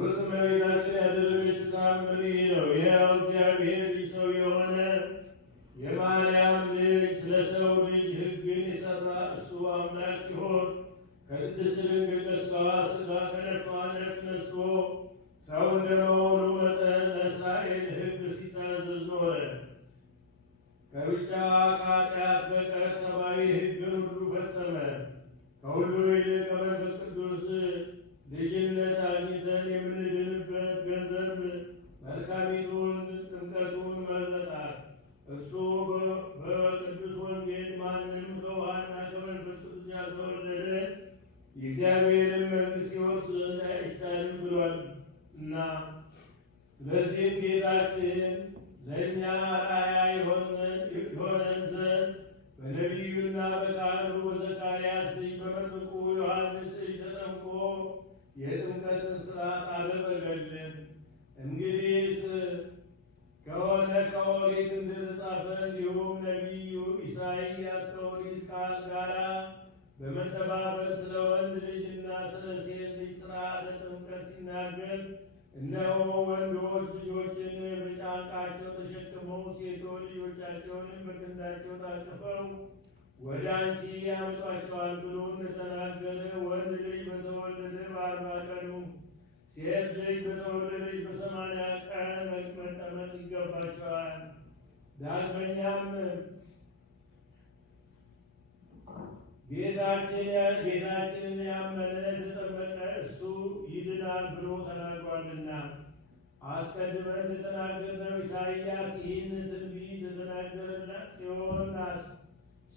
እመቤታችን ያደረገችው ተአምር ይህ ነው። ይኸው እግዚአብሔር ልጅ ሰው የሆነ የማርያም ልጅ ስለ ሰው ልጅ ሕግን የሠራ እሱ አምላክ ሲሆን ከቅድስት ድንግል ከሥጋዋ ሥጋ ከነፍሷ ነፍስ ነስቶ ሰው እንደመሆኑ መጠን ለእስራኤል ሕግ ሲታዘዝ ኖረ። ከብቻ ከኃጢአት በቀር ሰብአዊ ሕግን ሁሉ ፈጸመ። ከሁሉ ይልቅ ከመንፈስ ቅዱስ ልጅነት አግኝተን የምንድንበት ገንዘብ መልካሚቱን ጥምቀቱን መረጣት። እርሱ በቅዱስ ወንጌል ማንም ከውሃና ከመንፈስ ቅዱስ ያልተወለደ የእግዚአብሔርን መንግሥት ይወርስ አይቻልም ብሏልና። ስለዚህም ጌታችን ለእኛ አርአያ ይሆነን ዘንድ በነቢዩና በካህኑ በዘካርያስ ልጅ በመጥምቁ ዮሐንስ እጅ ተጠምቆ የጥምቀትን ሥርዓት አደረገልን። እንግዲህስ ከሆነ ከኦሪት እንደተጻፈ እንዲሁም ነቢዩ ኢሳይያስ ከኦሪት ቃል ጋር በመተባበር ስለ ወንድ ልጅና ስለ ሴት ልጅ ሥርዓተ ጥምቀት ሲናገር እነሆ ወንዶች ልጆችን በጫንቃቸው ተሸክመው ሴቶች ልጆቻቸውንም በክንዳቸው ታቅፈው ወደ አንቺ ያመጧቸዋል ብሎ እንደተናገረ ወንድ ልጅ በተወለደ በ40 ቀኑ ሴት ልጅ በተወለደች በ80 ቀን መጠመቅ ይገባቸዋል። ዳግመኛም ጌታችን ያመነ የተጠመቀ እሱ ይድናል ብሎ ተናግሯልና። አስቀድመን እንደተናገርነው ኢሳይያስ ይህን ትንቢት የተናገረላት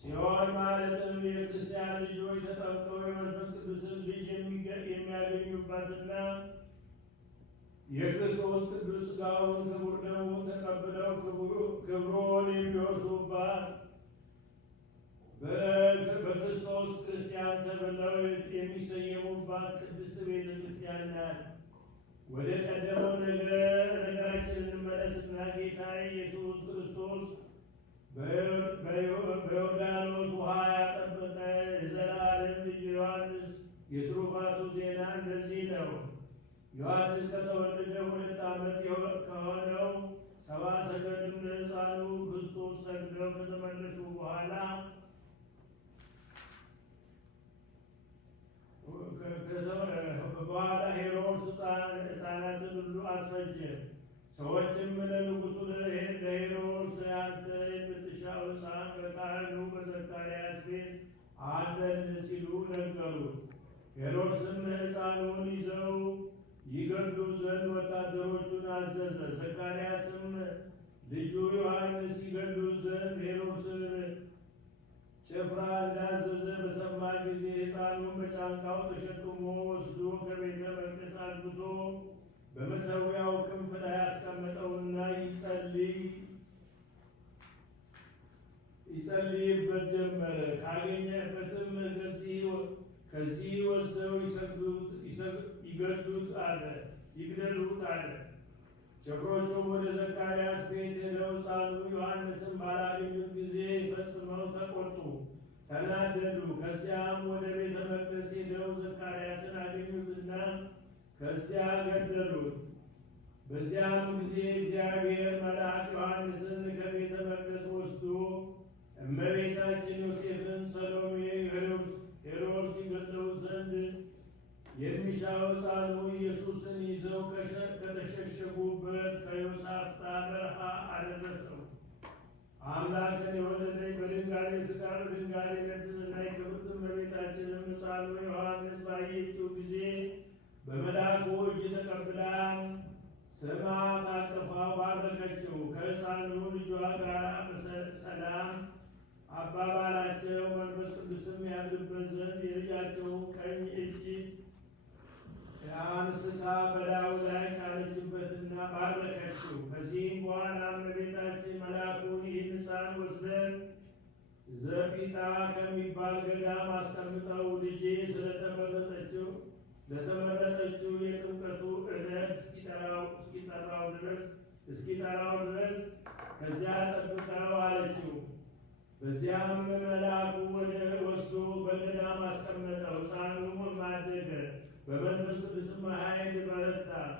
ሲሆን ማለትም የክርስቲያን ልጆች ተጠምቀው የመንፈስ ቅዱስን ልጅ የሚያገኙባትና የክርስቶስ ቅዱስ ሥጋውን ክቡር ደሙን ተቀብለው ክብሩን የሚወርሱባት በክርስቶስ ክርስቲያን ተብለው የሚሰየሙባት ቅድስት ቤተ ክርስቲያን ናት። ወደ ቀደመው ነገራችን እንመለስና ጌታ ኢየሱስ ክርስቶስ በዮርዳኖስ ውሃ ያጠመቀ የዘላለም ልጅ ዮሐንስ የትሩፋቱ ዜና እንደዚህ ነው። ዮሐንስ ከተወለደ 2 ዓመት ከሆነው 70 ሰገድም ለሕፃኑ ክርስቶስ ሰግደው ከተመለሱ በኋላ ሄሮድስ ሕፃናትን ሁሉ አስፈጀ። ሰዎችም ለንጉሡ ለሄሮድስ አንተ የምትሻው ሕፃን በካህኑ በዘካርያስ ቤት አለን ሲሉ ነገሩት። ሄሮድስም ሕፃኑን ይዘው ይገድሉ ዘንድ ወታደሮቹን አዘዘ። ዘካርያስም ልጁ ዮሐንስ ይገድሉ ዘንድ ሄሮድስን ጭፍራ እንዳዘዘ በሰማ ጊዜ ሕፃኑን በጫንቃው ተሸክሞ ወስዶ ከቤተ መቅደስ አግብቶ በመሠዊያው ክንፍ ላይ አስቀመጠውና ይጸልይበት ጀመረ። ካገኘበትም ከዚህ ወስደው ይግደሉት አለ። ጭፍሮቹም ወደ ዘካርያስ ቤት ሄደው ሕፃኑ ዮሐንስን ባላገኙት ጊዜ ፈጽመው ተቆጡ፣ ተናደዱ። ከዚያም ወደ ቤተ መቅደስ ሄደው ዘካርያስን አገኙትና ከዚያ ገደሉት። በዚያም ጊዜ እግዚአብሔር መልአክ ዮሐንስን ከቤተ መቅደስ ወስዶ እመቤታችን ዮሴፍን ሰሎሜ ሄሮድስ ይገድለው ዘንድ የሚሻው ሕፃኑ ኢየሱስን ይዘው ከተሸሸጉበት ከዮሳፍጣ በረሃ አደረሰው። አምላክን የወለደች በድንጋሌ ሥጋ በድንጋሌ ነፍስ ላይ ክብርት እመቤታችንም ሕፃኑ ዮሐንስ ባየችው ጊዜ በመልአኩ እጅ ተቀብላ ስማ ታቅፋው ባረከችው። ከሕፃኑ ልጇ ጋር በሰላም አባባላቸው። መንፈስ ቅዱስም ያድርበት ዘንድ የልጃቸውን ቀኝ እጅ አንስታ በላዩ ላይ ጫነችበትና ባረከችው። ከዚህም በኋላ እመቤታችን መልአኩን ይህን ሕፃን ወስደን ዘቢጣ ከሚባል ገዳም አስቀምጠው ልጄ ለተመረጠችው የጥምቀቱ ዕለት እስኪጠራው ድረስ ከዚያ ጠብቀው አለችው። በዚያም